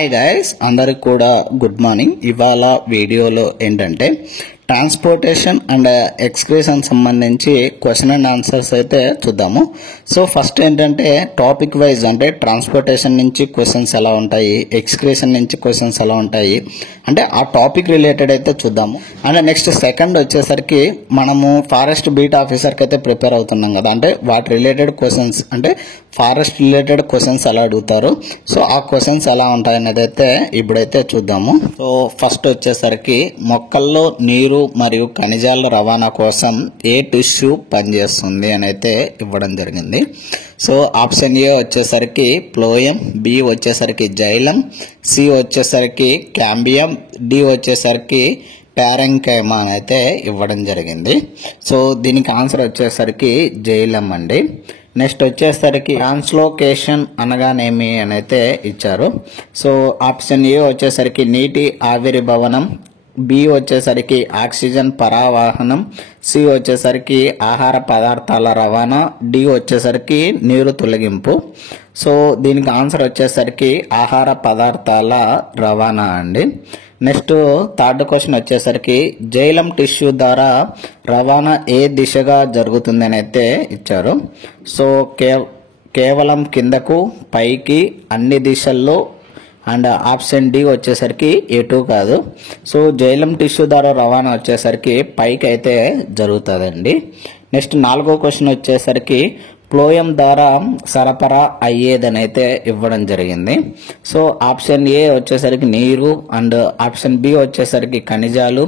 Hi guys, అందరికి కూడా good morning. ఇవాళ వీడియోలో ఏంటంటే ట్రాన్స్పోర్టేషన్ అండ్ ఎక్స్క్రీషన్ సంబంధించి క్వశ్చన్ అండ్ ఆన్సర్స్ అయితే చూద్దాము. సో ఫస్ట్ ఏంటంటే టాపిక్ వైజ్ అంటే ట్రాన్స్పోర్టేషన్ నుంచి క్వశ్చన్స్ ఎలా ఉంటాయి, ఎక్స్క్రీషన్ నుంచి క్వశ్చన్స్ ఎలా ఉంటాయి అంటే ఆ టాపిక్ రిలేటెడ్ అయితే చూద్దాము. అండ్ నెక్స్ట్ సెకండ్ వచ్చేసరికి మనము ఫారెస్ట్ బీట్ ఆఫీసర్కి అయితే ప్రిపేర్ అవుతున్నాం కదా, అంటే వాటి రిలేటెడ్ క్వశ్చన్స్ అంటే ఫారెస్ట్ రిలేటెడ్ క్వశ్చన్స్ ఎలా అడుగుతారు, సో ఆ క్వశ్చన్స్ ఎలా ఉంటాయనేది అయితే ఇప్పుడైతే చూద్దాము. సో ఫస్ట్ వచ్చేసరికి మొక్కల్లో నీరు మరియు ఖనిజాల రవాణా కోసం ఏ టిష్యూ పనిచేస్తుంది అని అయితే ఇవ్వడం జరిగింది. సో ఆప్షన్ ఏ వచ్చేసరికి ప్లోయం, బి వచ్చేసరికి జైలం, సి వచ్చేసరికి క్యాంబియం, డి వచ్చేసరికి ప్యారెంకైమా అని అయితే ఇవ్వడం జరిగింది. సో దీనికి ఆన్సర్ వచ్చేసరికి జైలం అండి. నెక్స్ట్ వచ్చేసరికి ట్రాన్స్లోకేషన్ అనగానేమి అని అయితే ఇచ్చారు. సో ఆప్షన్ ఏ వచ్చేసరికి నీటి ఆవిర్భవనం, బి వచ్చేసరికి ఆక్సిజన్ పరావాహనం, సి వచ్చేసరికి ఆహార పదార్థాల రవాణా, డి వచ్చేసరికి నీరు తొలగింపు. సో దీనికి ఆన్సర్ వచ్చేసరికి ఆహార పదార్థాల రవాణా అండి. నెక్స్ట్ థర్డ్ క్వశ్చన్ వచ్చేసరికి జైలం టిష్యూ ద్వారా రవాణా ఏ దిశగా జరుగుతుంది అని అయితే ఇచ్చారు. సో కేవలం కిందకు, పైకి, అన్ని దిశల్లో అండ్ ఆప్షన్ డి వచ్చేసరికి ఎటు కాదు. సో జైలం టిష్యూ ద్వారా రవాణా వచ్చేసరికి పైకి అయితే జరుగుతుందండి. నెక్స్ట్ నాలుగో క్వశ్చన్ వచ్చేసరికి ప్లోయం ద్వారా సరఫరా అయ్యేదని అయితే ఇవ్వడం జరిగింది. సో ఆప్షన్ ఏ వచ్చేసరికి నీరు అండ్ ఆప్షన్ బి వచ్చేసరికి ఖనిజాలు,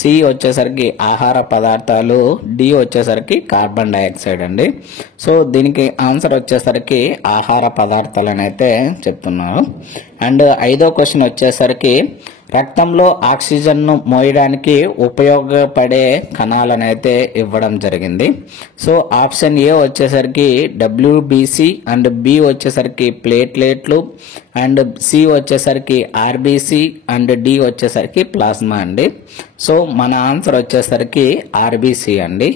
సి వచ్చేసరికి ఆహార పదార్థాలు, డి వచ్చేసరికి కార్బన్ డైఆక్సైడ్ అండి. సో దీనికి ఆన్సర్ వచ్చేసరికి ఆహార పదార్థాలు అని అయితే చెప్తున్నారు. అండ్ ఐదో క్వశ్చన్ వచ్చేసరికి రక్తంలో ఆక్సిజన్ను మోయడానికి ఉపయోగపడే కణాలను అయితే ఇవ్వడం జరిగింది. సో ఆప్షన్ ఏ వచ్చేసరికి డబ్ల్యూబీసీ అండ్ బి వచ్చేసరికి ప్లేట్లెట్లు అండ్ సి వచ్చేసరికి ఆర్బీసీ అండ్ డి వచ్చేసరికి ప్లాస్మా అండి. సో మన ఆన్సర్ వచ్చేసరికి ఆర్బీసీ అండి.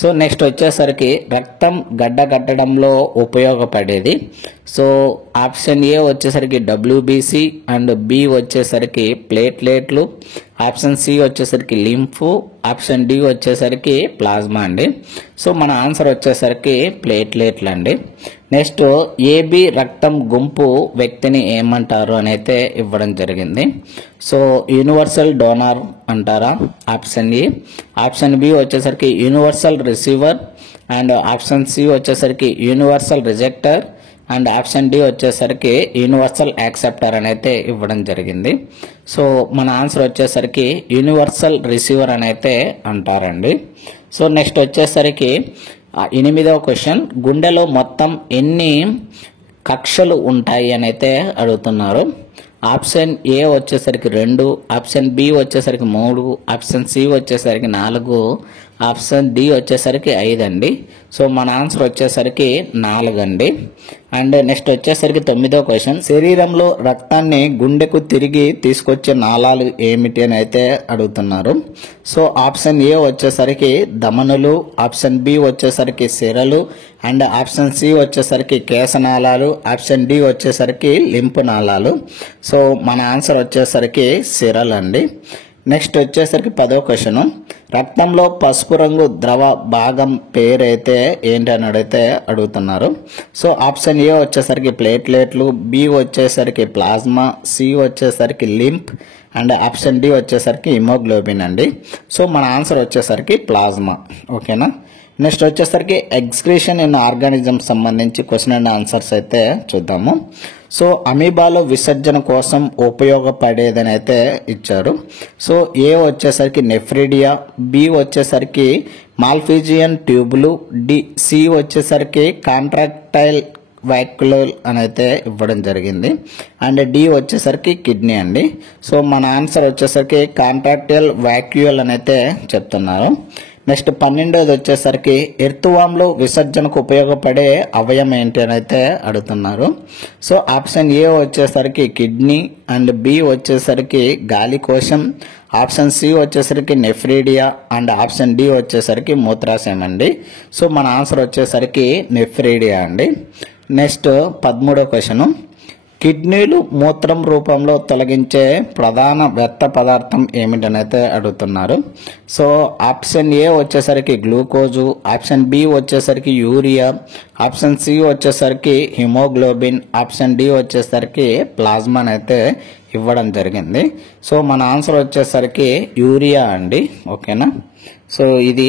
సో నెక్స్ట్ వచ్చేసరికి రక్తం గడ్డగట్టడంలో ఉపయోగపడేది. సో ఆప్షన్ ఏ వచ్చేసరికి డబ్ల్యూబీసీ అండ్ బి వచ్చేసరికి ప్లేట్లెట్లు, ఆప్షన్ సి వచ్చేసరికి లింఫ్, ఆప్షన్ డి వచ్చేసరికి ప్లాస్మా అండి. సో మన ఆన్సర్ వచ్చేసరికి ప్లేట్లెట్లు అండి. నెక్స్ట్ ఏబి రక్తం గుంపు వ్యక్తిని ఏమంటారు అని అయితే ఇవ్వడం జరిగింది. సో యూనివర్సల్ డోనార్ అంటారా, ఆప్షన్ ఏ. ఆప్షన్ బి వచ్చేసరికి universal receiver and option C వచ్చేసరికి universal rejecter and option D వచ్చేసరికి యూనివర్సల్ యాక్సెప్టర్ అని అయితే ఇవ్వడం జరిగింది. సో మన ఆన్సర్ వచ్చేసరికి యూనివర్సల్ రిసీవర్ అని అయితే అంటారండి. సో నెక్స్ట్ వచ్చేసరికి 8వ క్వశ్చన్ గుండెలో మొత్తం ఎన్ని కక్షలు ఉంటాయి అని అయితే అడుగుతున్నారు. ఆప్షన్ ఏ వచ్చేసరికి 2, ఆప్షన్ బి వచ్చేసరికి 3, ఆప్షన్ సి వచ్చేసరికి 4, ఆప్షన్ డి వచ్చేసరికి 5 అండి. సో మన ఆన్సర్ వచ్చేసరికి 4 అండి. అండ్ నెక్స్ట్ వచ్చేసరికి 9వ క్వశ్చన్ శరీరంలో రక్తాన్ని గుండెకు తిరిగి తీసుకొచ్చే నాళాలు ఏమిటి అని అయితే అడుగుతున్నారు. సో ఆప్షన్ ఏ వచ్చేసరికి ధమనులు, ఆప్షన్ బి వచ్చేసరికి సిరలు అండ్ ఆప్షన్ సి వచ్చేసరికి కేశనాళాలు, ఆప్షన్ డి వచ్చేసరికి లింపు నాళాలు. సో మన ఆన్సర్ వచ్చేసరికి సిరలు అండి. నెక్స్ట్ వచ్చేసరికి 10వ క్వశ్చన్ రక్తంలో పసుపు రంగు ద్రవ భాగం పేరైతే ఏంటి అని అడిగితే అడుగుతున్నారు. సో ఆప్షన్ ఏ వచ్చేసరికి ప్లేట్లెట్లు, బి వచ్చేసరికి ప్లాస్మా, సి వచ్చేసరికి లింప్ అండ్ ఆప్షన్ డి వచ్చేసరికి హిమోగ్లోబిన్ అండి. సో మన ఆన్సర్ వచ్చేసరికి ప్లాస్మా. ఓకేనా. నెక్స్ట్ వచ్చేసరికి ఎక్స్క్రీషన్ ఇన్ ఆర్గానిజం సంబంధించి క్వశ్చన్ అండ్ ఆన్సర్స్ అయితే చూద్దాము. సో అమీబాలో విసర్జన కోసం ఉపయోగపడేదని అయితే ఇచ్చారు. సో ఏ వచ్చేసరికి నెఫ్రిడియా, బి వచ్చేసరికి మాల్ఫిజియన్ ట్యూబులు, సి వచ్చేసరికి కాంట్రాక్టైల్ వాక్యులర్ అని అయితే ఇవ్వడం జరిగింది అండ్ డి వచ్చేసరికి కిడ్నీ అండి. సో మన ఆన్సర్ వచ్చేసరికి కాంట్రాక్టైల్ వాక్యూల్ అని అయితే చెప్తున్నారు. నెక్స్ట్ 12வது వచ్చేసరికి ఎర్తువాంలో విసర్జనకు ఉపయోగపడే అవయం ఏంటి అని అయితే అడుగుతున్నారు. సో ఆప్షన్ ఏ వచ్చేసరికి కిడ్నీ అండ్ బి వచ్చేసరికి గాలి కోశం, ఆప్షన్ సి వచ్చేసరికి నెఫ్రీడియా అండ్ ఆప్షన్ డి వచ్చేసరికి మూత్రాశయం అండి. సో మన ఆన్సర్ వచ్చేసరికి నెఫ్రీడియా అండి. నెక్స్ట్ 13వ క్వశ్చన్ కిడ్నీలు మూత్రం రూపంలో తొలగించే ప్రధాన వ్యర్థ పదార్థం ఏమిటనైతే అడుగుతున్నారు. సో ఆప్షన్ ఏ వచ్చేసరికి గ్లూకోజు, ఆప్షన్ బి వచ్చేసరికి యూరియా, ఆప్షన్ సి వచ్చేసరికి హిమోగ్లోబిన్, ఆప్షన్ డి వచ్చేసరికి ప్లాస్మా అయితే ఇవ్వడం జరిగింది. సో మన ఆన్సర్ వచ్చేసరికి యూరియా అండి. ఓకేనా. సో ఇది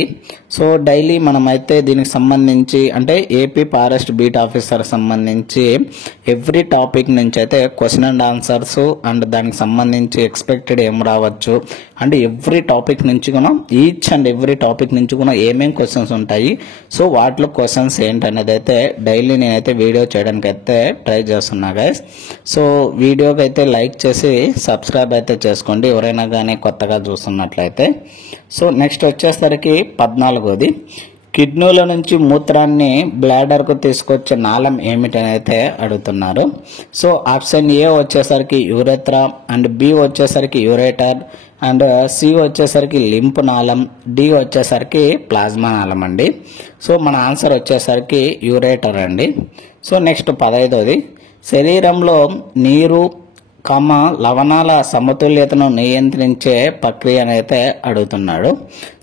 సో డైలీ మనమైతే దీనికి సంబంధించి అంటే ఏపీ ఫారెస్ట్ బీట్ ఆఫీసర్ సంబంధించి ఎవ్రీ టాపిక్ నుంచి అయితే క్వశ్చన్ అండ్ ఆన్సర్స్ అండ్ దానికి సంబంధించి ఎక్స్పెక్టెడ్ ఏం రావచ్చు అండ్ ఎవ్రీ టాపిక్ నుంచి కూడా ఈచ్ అండ్ ఎవ్రీ టాపిక్ నుంచి కూడా ఏమేం క్వశ్చన్స్ ఉంటాయి, సో వాటిలో క్వశ్చన్స్ ఏంటనేది అయితే డైలీ నేనైతే వీడియో చేయడానికి అయితే ట్రై చేస్తున్నా గైస్. సో వీడియోకి అయితే లైక్ చేసి సబ్స్క్రైబ్ అయితే చేసుకోండి ఎవరైనా కానీ కొత్తగా చూస్తున్నట్లయితే. సో నెక్స్ట్ వచ్చేసరికి 14ది, కిడ్నీల నుంచి మూత్రాన్ని బ్లాడర్కు తీసుకొచ్చే నాళం ఏమిటని అయితే అడుగుతున్నారు. సో ఆప్షన్ ఏ వచ్చేసరికి యూరెత్రా అండ్ బి వచ్చేసరికి యూరేటర్ అండ్ సి వచ్చేసరికి లింప్ నాళం, డి వచ్చేసరికి ప్లాస్మా నాళం అండి. సో మన ఆన్సర్ వచ్చేసరికి యూరేటర్ అండి. సో నెక్స్ట్ 15ది, శరీరంలో నీరు లవణాల సమతుల్యతను నియంత్రించే ప్రక్రియ అయితే అడుగుతున్నాడు.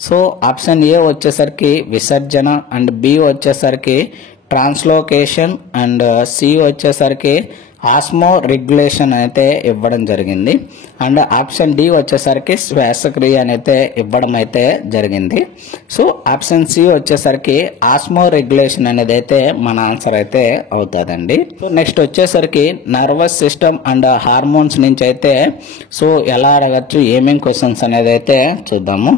సో ఆప్షన్ ఏ వచ్చేసరికి విసర్జన అండ్ బి వచ్చేసరికి ట్రాన్స్లోకేషన్ అండ్ సి వచ్చేసరికి ఆస్మో రెగ్యులేషన్ అయితే ఇవ్వడం జరిగింది అండ్ ఆప్షన్ డి వచ్చేసరికి శ్వాసక్రియ అయితే ఇవ్వడం అయితే జరిగింది. సో ఆప్షన్ సి వచ్చేసరికి ఆస్మో రెగ్యులేషన్ అనేది అయితే మన ఆన్సర్ అయితే అవుతుందండి. సో నెక్స్ట్ వచ్చేసరికి నర్వస్ సిస్టమ్ అండ్ హార్మోన్స్ నుంచి అయితే సో ఎలా అడగచ్చు ఏమేం క్వశ్చన్స్ అనేది అయితే చూద్దాము.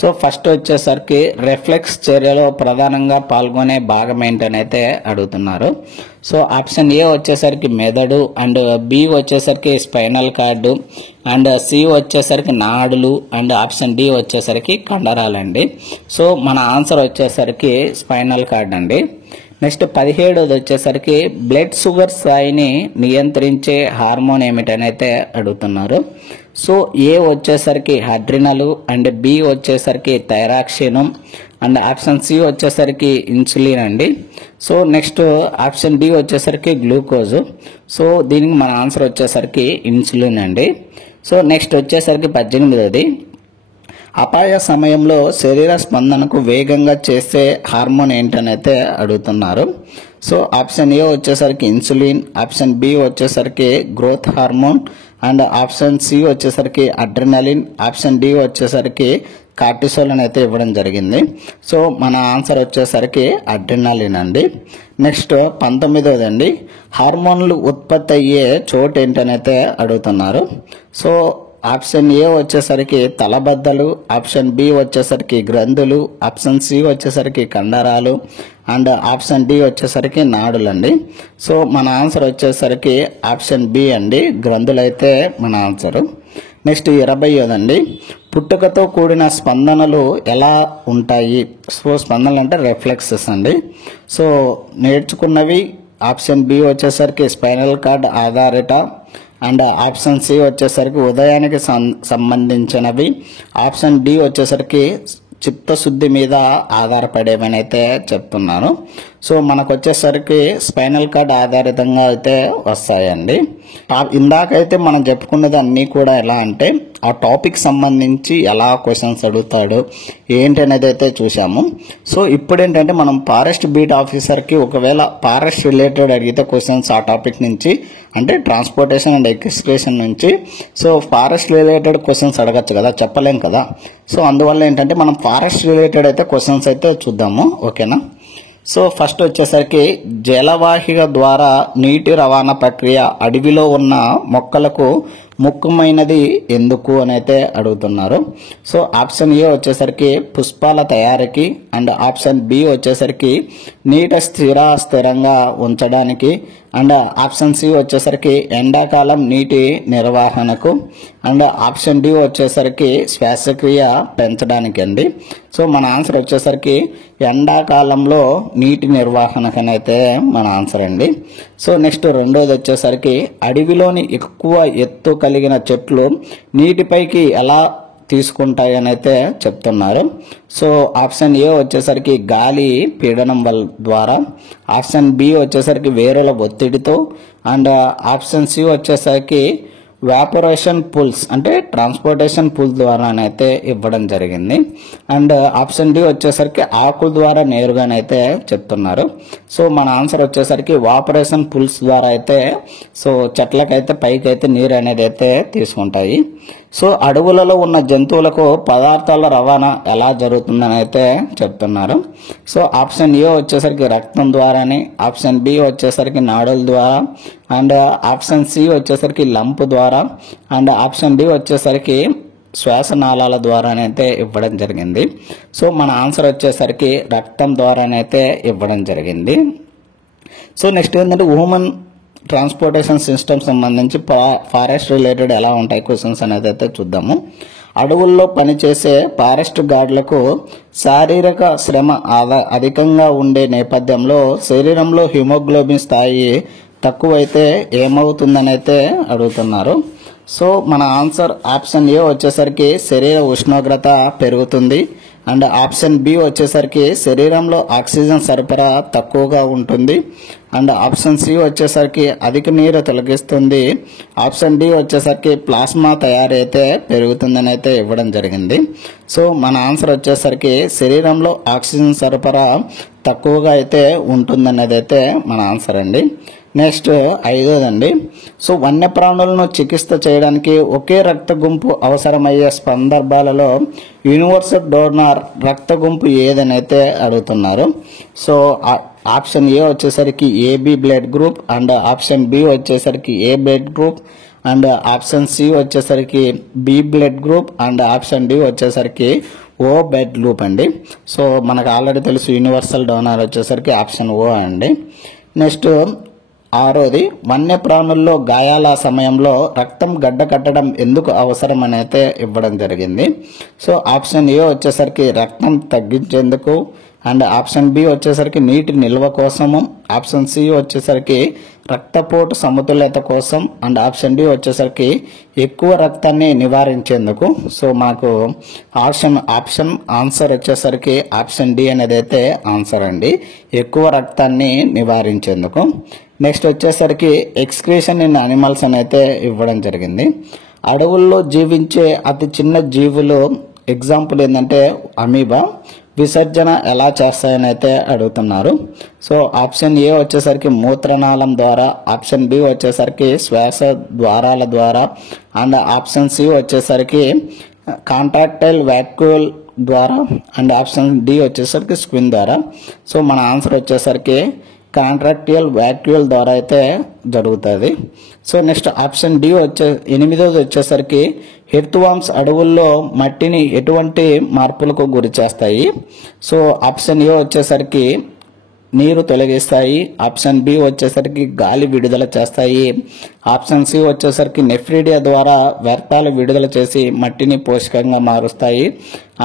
సో ఫస్ట్ వచ్చేసరికి రిఫ్లెక్స్ చర్యలో ప్రధానంగా పాల్గొనే భాగం ఏంటని అయితే అడుగుతున్నారు. సో ఆప్షన్ ఏ వచ్చేసరికి మెదడు అండ్ బి వచ్చేసరికి స్పైనల్ కార్డు అండ్ సి వచ్చేసరికి నాడులు అండ్ ఆప్షన్ డి వచ్చేసరికి కండరాలండి. సో మన ఆన్సర్ వచ్చేసరికి స్పైనల్ కార్డ్ అండి. నెక్స్ట్ 17ది వచ్చేసరికి బ్లడ్ షుగర్ స్థాయిని నియంత్రించే హార్మోన్ ఏమిటని అయితే అడుగుతున్నారు. సో ఏ వచ్చేసరికి అడ్రినల్ అండ్ బి వచ్చేసరికి థైరాక్సిన్ అండ్ ఆప్షన్ సి వచ్చేసరికి ఇన్సులిన్ అండి. సో నెక్స్ట్ ఆప్షన్ డి వచ్చేసరికి గ్లూకోజ్. సో దీనికి మన ఆన్సర్ వచ్చేసరికి ఇన్సులిన్ అండి. సో నెక్స్ట్ వచ్చేసరికి 18ది, అపాయ సమయంలో శరీర స్పందనకు వేగంగా చేసే హార్మోన్ ఏంటనైతే అడుగుతున్నారు. సో ఆప్షన్ ఏ వచ్చేసరికి ఇన్సులిన్, ఆప్షన్ బి వచ్చేసరికి growth hormone and option C వచ్చేసరికి అడ్రినలిన్, ఆప్షన్ డి వచ్చేసరికి కార్టిసోల్ అని అయితే ఇవ్వడం జరిగింది. సో మన ఆన్సర్ వచ్చేసరికి అడ్రినలిన్ అండి. నెక్స్ట్ 19ది అండి, హార్మోన్లు ఉత్పత్తి అయ్యే చోటు ఏంటనైతే అడుగుతున్నారు. సో ఆప్షన్ ఏ వచ్చేసరికి తలబద్దలు, ఆప్షన్ బి వచ్చేసరికి గ్రంథులు, ఆప్షన్ సి వచ్చేసరికి కండరాలు అండ్ ఆప్షన్ డి వచ్చేసరికి నాడులండి. సో మన ఆన్సర్ వచ్చేసరికి ఆప్షన్ బి అండి, గ్రంథులు అయితే మన ఆన్సరు. నెక్స్ట్ 20ది అండి, పుట్టుకతో కూడిన స్పందనలు ఎలా ఉంటాయి. సో స్పందనలు అంటే రిఫ్లెక్సెస్ అండి. సో నేర్చుకున్నవి ఆప్షన్ బి వచ్చేసరికి స్పైనల్ కార్డ్ ఆధారిత అండ్ ఆప్షన్ సి వచ్చేసరికి ఉదయానికి సంబంధించినవి, ఆప్షన్ డి వచ్చేసరికి చిత్తశుద్ధి మీద ఆధారపడేవని అయితే చెప్తున్నాను. సో మనకు వచ్చేసరికి స్పైనల్ కార్డ్ ఆధారితంగా అయితే వస్తాయండి. ఇందాకైతే మనం చెప్పుకున్నది అన్నీ కూడా ఎలా అంటే ఆ టాపిక్ సంబంధించి ఎలా క్వశ్చన్స్ అడుగుతాడు ఏంటి అనేది అయితే చూసాము. సో ఇప్పుడు ఏంటంటే మనం ఫారెస్ట్ బీట్ ఆఫీసర్కి ఒకవేళ ఫారెస్ట్ రిలేటెడ్ అడిగితే క్వశ్చన్స్ ఆ టాపిక్ నుంచి అంటే ట్రాన్స్పోర్టేషన్ అండ్ ఎక్స్క్రేషన్ నుంచి సో ఫారెస్ట్ రిలేటెడ్ క్వశ్చన్స్ అడగచ్చు కదా, చెప్పలేం కదా. సో అందువల్ల ఏంటంటే మనం ఫారెస్ట్ రిలేటెడ్ అయితే క్వశ్చన్స్ అయితే చూద్దాము. ఓకేనా. సో ఫస్ట్ వచ్చేసరికి జలవాహిక ద్వారా నీటి రవాణా ప్రక్రియ అడవిలో ఉన్న మొక్కలకు ముఖ్యమైనది ఎందుకు అని అయితే అడుగుతున్నారు. సో ఆప్షన్ ఏ వచ్చేసరికి పుష్పాల తయారీకి అండ్ ఆప్షన్ బి వచ్చేసరికి నీటి స్థిరంగా ఉంచడానికి అండ్ ఆప్షన్ సి వచ్చేసరికి ఎండాకాలం నీటి నిర్వహణకు అండ్ ఆప్షన్ డి వచ్చేసరికి శ్వాసక్రియ పెంచడానికి అండి. సో మన ఆన్సర్ వచ్చేసరికి ఎండాకాలంలో నీటి నిర్వహణకనైతే మన ఆన్సర్ అండి. సో నెక్స్ట్ 2వది వచ్చేసరికి అడవిలోని ఎక్కువ ఎత్తు కలిగిన చెట్లు నీటిపైకి ఎలా తీసుకుంటాయి అని అయితే చెప్తున్నారు. సో ఆప్షన్ ఏ వచ్చేసరికి గాలి పీడనం ద్వారా, ఆప్షన్ బి వచ్చేసరికి వేరుల ఒత్తిడితో, అండ్ ఆప్షన్ సి వచ్చేసరికి వాపరేషన్ పుల్స్ అంటే ట్రాన్స్పోర్టేషన్ పుల్ ద్వారానైతే ఇవ్వడం జరిగింది. అండ్ ఆప్షన్ డి వచ్చేసరికి ఆకుల ద్వారా నేరుగానైతే చెప్తున్నారు. సో మన ఆన్సర్ వచ్చేసరికి వాపరేషన్ పుల్స్ ద్వారా అయితే సో చెట్లకైతే పైకి అయితే నీరు అనేది అయితే తీసుకుంటాయి. సో అడవులలో ఉన్న జంతువులకు పదార్థాల రవాణా ఎలా జరుగుతుందని అయితే చెప్తున్నారు. సో ఆప్షన్ ఏ వచ్చేసరికి రక్తం ద్వారాని, ఆప్షన్ బి వచ్చేసరికి నాడుల ద్వారా, అండ్ ఆప్షన్ సి వచ్చేసరికి లంప్ ద్వారా, అండ్ ఆప్షన్ డి వచ్చేసరికి శ్వాసనాళాల ద్వారానైతే ఇవ్వడం జరిగింది. సో మన ఆన్సర్ వచ్చేసరికి రక్తం ద్వారానైతే ఇవ్వడం జరిగింది. సో నెక్స్ట్ ఏంటంటే హ్యూమన్ ట్రాన్స్పోర్టేషన్ సిస్టమ్ సంబంధించి ఫారెస్ట్ రిలేటెడ్ ఎలా ఉంటాయి క్వశ్చన్స్ అనేది అయితే చూద్దాము. అడవుల్లో పనిచేసే ఫారెస్ట్ గార్డులకు శారీరక శ్రమ అధికంగా ఉండే నేపథ్యంలో శరీరంలో హిమోగ్లోబిన్ స్థాయి తక్కువైతే ఏమవుతుందని అయితే అడుగుతున్నారు. సో మన ఆన్సర్ ఆప్షన్ ఏ వచ్చేసరికి శరీర ఉష్ణోగ్రత పెరుగుతుంది, అండ్ ఆప్షన్ బి వచ్చేసరికి శరీరంలో ఆక్సిజన్ సరఫరా తక్కువగా ఉంటుంది, అండ్ ఆప్షన్ సి వచ్చేసరికి అధిక నీరు తొలగిస్తుంది, ఆప్షన్ డి వచ్చేసరికి ప్లాస్మా తయారీ అయితే పెరుగుతుందని అయితే ఇవ్వడం జరిగింది. సో మన ఆన్సర్ వచ్చేసరికి శరీరంలో ఆక్సిజన్ సరఫరా తక్కువగా అయితే ఉంటుందనేది అయితే మన ఆన్సర్ అండి. నెక్స్ట్ ఐదోదండి. సో వన్యప్రాణులను చికిత్స చేయడానికి ఒకే రక్త గుంపు అవసరమయ్యే సందర్భాలలో యూనివర్సల్ డోనార్ రక్త గుంపు ఏదని అయితే అడుగుతున్నారు. సో ఆప్షన్ ఏ వచ్చేసరికి AB blood group, and option B వచ్చేసరికి A blood group, and option C వచ్చేసరికి B blood group, and option D వచ్చేసరికి ఓ బ్లడ్ గ్రూప్ అండి. సో మనకు ఆల్రెడీ తెలుసు యూనివర్సల్ డోనార్ వచ్చేసరికి ఆప్షన్ ఓ అండి. నెక్స్ట్ ఆరోది, వన్యప్రాణుల్లో గాయాల సమయంలో రక్తం గడ్డ కట్టడం ఎందుకు అవసరం అని అయితే ఇవ్వడం జరిగింది. సో ఆప్షన్ ఏ వచ్చేసరికి రక్తం తగ్గించేందుకు, అండ్ ఆప్షన్ బి వచ్చేసరికి నీటి నిల్వ కోసము, ఆప్షన్ సి వచ్చేసరికి రక్తపోటు సమతుల్యత కోసం, అండ్ ఆప్షన్ డి వచ్చేసరికి ఎక్కువ రక్తాన్ని నివారించేందుకు. సో మాకు ఆప్షన్ ఆన్సర్ వచ్చేసరికి ఆప్షన్ డి అనేది అయితే ఆన్సర్ అండి, ఎక్కువ రక్తాన్ని నివారించేందుకు. నెక్స్ట్ వచ్చేసరికి ఎక్స్క్రీషన్ ఇన్ అనిమల్స్ అని అయితే ఇవ్వడం జరిగింది. అడవుల్లో జీవించే అతి చిన్న జీవులు ఎగ్జాంపుల్ ఏంటంటే అమీబా విసర్జన ఎలా చేస్తాయని అయితే అడుగుతున్నారు. సో ఆప్షన్ ఏ వచ్చేసరికి మూత్రనాళం ద్వారా, ఆప్షన్ బి వచ్చేసరికి శ్వాస ద్వారాల ద్వారా, అండ్ ఆప్షన్ సి వచ్చేసరికి కాంట్రాక్టైల్ వాక్యూల్ ద్వారా, అండ్ ఆప్షన్ డి వచ్చేసరికి స్క్విన్ ద్వారా. సో మన ఆన్సర్ వచ్చేసరికి కాంట్రాక్టియల్ వాక్యూల్ ద్వారా అయితే జరుగుతుంది. సో నెక్స్ట్ ఆప్షన్ డి ఎనిమిదోది వచ్చేసరికి ఎర్త్వామ్స్ అడవుల్లో మట్టిని ఎటువంటి మార్పులకు గురి చేస్తాయి. సో ఆప్షన్ ఏ వచ్చేసరికి నీరు తొలగిస్తాయి, ఆప్షన్ బి వచ్చేసరికి గాలి విడుదల చేస్తాయి, ఆప్షన్ సి వచ్చేసరికి నెఫ్రీడియా ద్వారా వ్యర్థాలు విడుదల చేసి మట్టిని పోషకంగా మారుస్తాయి,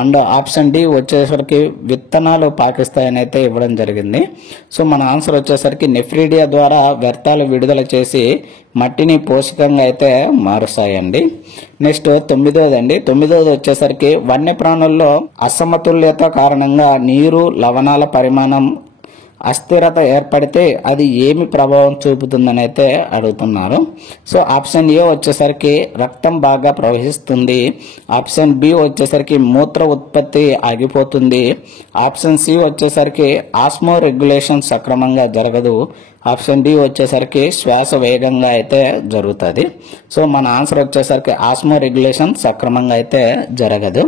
అండ్ ఆప్షన్ డి వచ్చేసరికి విత్తనాలు పాకిస్తాయని అయితే ఇవ్వడం జరిగింది. సో మన ఆన్సర్ వచ్చేసరికి నెఫ్రీడియా ద్వారా వ్యర్థాలు విడుదల చేసి మట్టిని పోషకంగా అయితే మారుస్తాయండి. నెక్స్ట్ తొమ్మిదోది వచ్చేసరికి వన్యప్రాణుల్లో అసమతుల్యత కారణంగా నీరు లవణాల పరిమాణం అస్థిరత ఏర్పడితే అది ఏమి ప్రభావం చూపుతుందని అయితే అడుగుతున్నారు. సో ఆప్షన్ ఏ వచ్చేసరికి రక్తం బాగా ప్రవహిస్తుంది, ఆప్షన్ బి వచ్చేసరికి మూత్ర ఉత్పత్తి ఆగిపోతుంది, ఆప్షన్ సి వచ్చేసరికి ఆస్మో రెగ్యులేషన్ సక్రమంగా జరగదు, ఆప్షన్ డి వచ్చేసరికి శ్వాస వేగంగా అయితే జరుగుతుంది. సో మన ఆన్సర్ వచ్చేసరికి ఆస్మో రెగ్యులేషన్ సక్రమంగా అయితే జరగదు.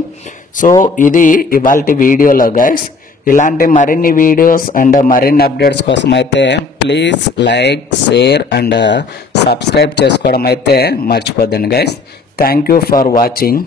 సో ఇది ఇవాల్టి వీడియోలో గైస్. ఇలాంటి మరిన్ని వీడియోస్ అండ్ మరిన్ని అప్డేట్స్ కోసం అయితే please like, share and subscribe చేసుకోవడం అయితే మర్చిపోద్దండి guys. Thank you for watching.